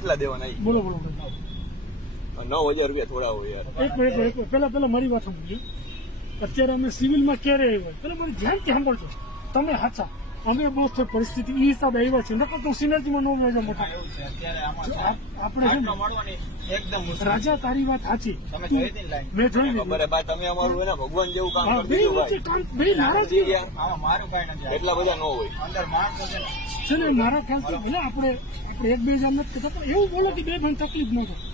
કેટલા દેવાના? બોલો બોલો 9,000 રૂપિયા થોડા હોય યાર. એક મિનિટ પેલા મારી વાત સમજો. અત્યારે અમે સિવિલમાં ક્યારે આવ્યા પેલા મારી ધ્યાનથી સાંભળજો. તમે સાચા અમે બહુ પરિસ્થિતિ એ હિસાબે આવ્યા છે નકર તો સિનર્જીમાં નો વ્યાજા મોટા આપણે રાજા તારી વાત સાચી મેં જોઈ ખબર ભાઈ તમે અમારું એને ભગવાન જેવું કામ કરી એટલા બધા ન હોય છે ને મારા ખ્યાલથી ભલે આપણે એક બે હજાર નથી થતા પણ એવું બોલો કે બે ભાઈ તકલીફ ન થાય.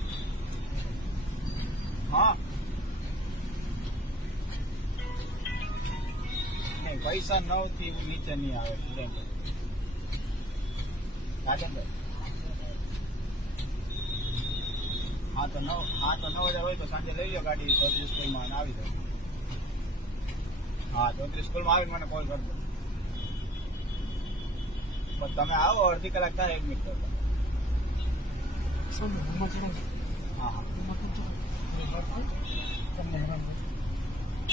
પૈસા 9 થી નીચે નહીં આવે. રાજનભાઈ હા તો 9,000 હોય તો સાંજે લઈ લો ગાડી 34 સ્કૂલમાં આવી જાય. હા 34 સ્કૂલમાં આવીને મને કોલ કરજો. પણ તમે આવો અડધી કલાક થાય 1 મિનિટ કરતા.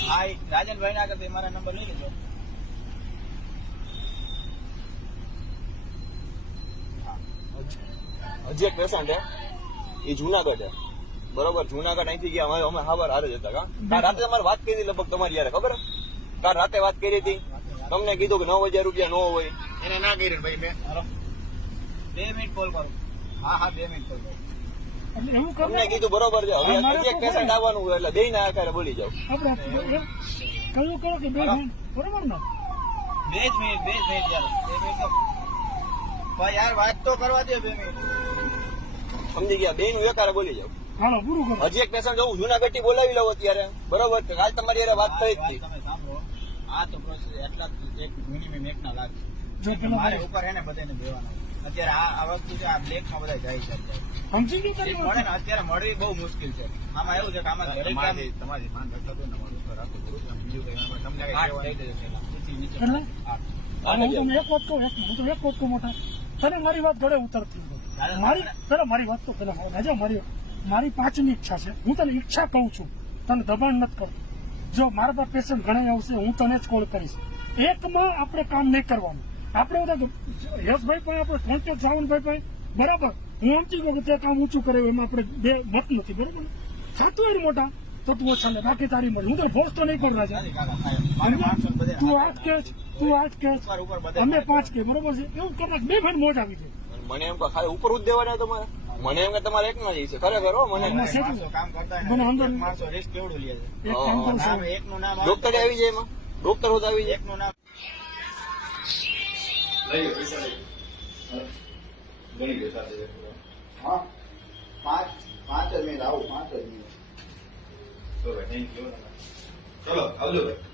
હા રાજનભાઈ ના કરતા મારા નંબર લઈ લેજો. હજી એક પેશન્ટ હે એ જુનાગઢ છે બરોબર. જુનાગઢ અહીંથી ગયા અમે હાબર હારે જ હતા. કાલ રાતે તમારે વાત કરી હતી લગભગ તમારી યારે ખબર? કાલ રાતે વાત કરી હતી તમને કીધું કે 9,000 રૂપિયા ન હોય એને ના કરી ભાઈ મેં 2 મિનિટ કોલ કરું. હા 2 મિનિટ કોલ કરું. તમને કીધું બરોબર છે. હવે હજી એક પેશન્ટ આવવાનું હોય એટલે દઈ ના આખરે બોલી જાવ. કયું કરો કે બે બરોબર ને 2 જ મિનિટ યાર 2 મિનિટ ભાઈ યાર વાત તો કરવા દે 2 મિનિટ. સમજી ગયા? બે નું એકારે બોલી જાવ. હા પૂરું કરો. હજી એક પેશન્ટ જવું જુનાગઢ થી બોલાવી લઉં અત્યારે બરોબર. કાલ તમારી યારે વાત થઈ હતી. તમે સાંભળો આ તો પ્રોસેસ એટલા એક મિનિમમ 1 ના લાગશે. મારે ઉપર એને બધાને દેવાના અત્યારે આ વસ્તુ છે. આ બ્લેક માં બધા જાય છે સમજી ગયું તારી મળે ને અત્યારે મળવી બહુ મુશ્કેલ છે. આમાં એવું છે કે આમાં દરેક તમારી માન રખતો ને મારું ઉપર રાખો બીજું કઈ તમને એટલે હું એક વાત કહું મોટા તને મારી વાત ગળે ઉતરતી મારી વાત તો પેલા રાજા મારી 5ની ઈચ્છા છે. હું તને ઈચ્છા કહું છું તને દબાણ નથી કરતો. જો મારા પાસે પેશન્ટ ઘણા આવશે હું તને જ કોલ કરીશ. એકમાં આપણે કામ નહીં કરવાનું. આપણે બધા યશભાઈ પણ આપણે કોન્ટેક્ટ સાવનભાઈ પણ બરાબર હું સમજી ગયો કે તે કામ ઊંચું કરે એમાં આપણે બે મત નથી બરોબર. સાચું હોય મોટા તો તું ઓછા લે બાકી તારી મળી. હું તો ફોર્સ તો નહીં કરું રાજા. તું 8 કે અમે 5 કે બરોબર છે એવું કરવા 2 ભાઈ મોજ આવી જાય. મને એમ ખાલી ઉપર જ દેવાના તમારે. મને એમ કે તમારે એક ના જ છે ખરેખર. મને કામ કરતા માણસો રિસ્ક કેવડું લે છે. એકનું નામ ડોક્ટર આવી જાય એમાં ડોક્ટર હોત આવી જાય. એકનું નામ હા 5 જ મિનિટ આવું 5 જ મિનિટ. ચલો આવજો ભાઈ.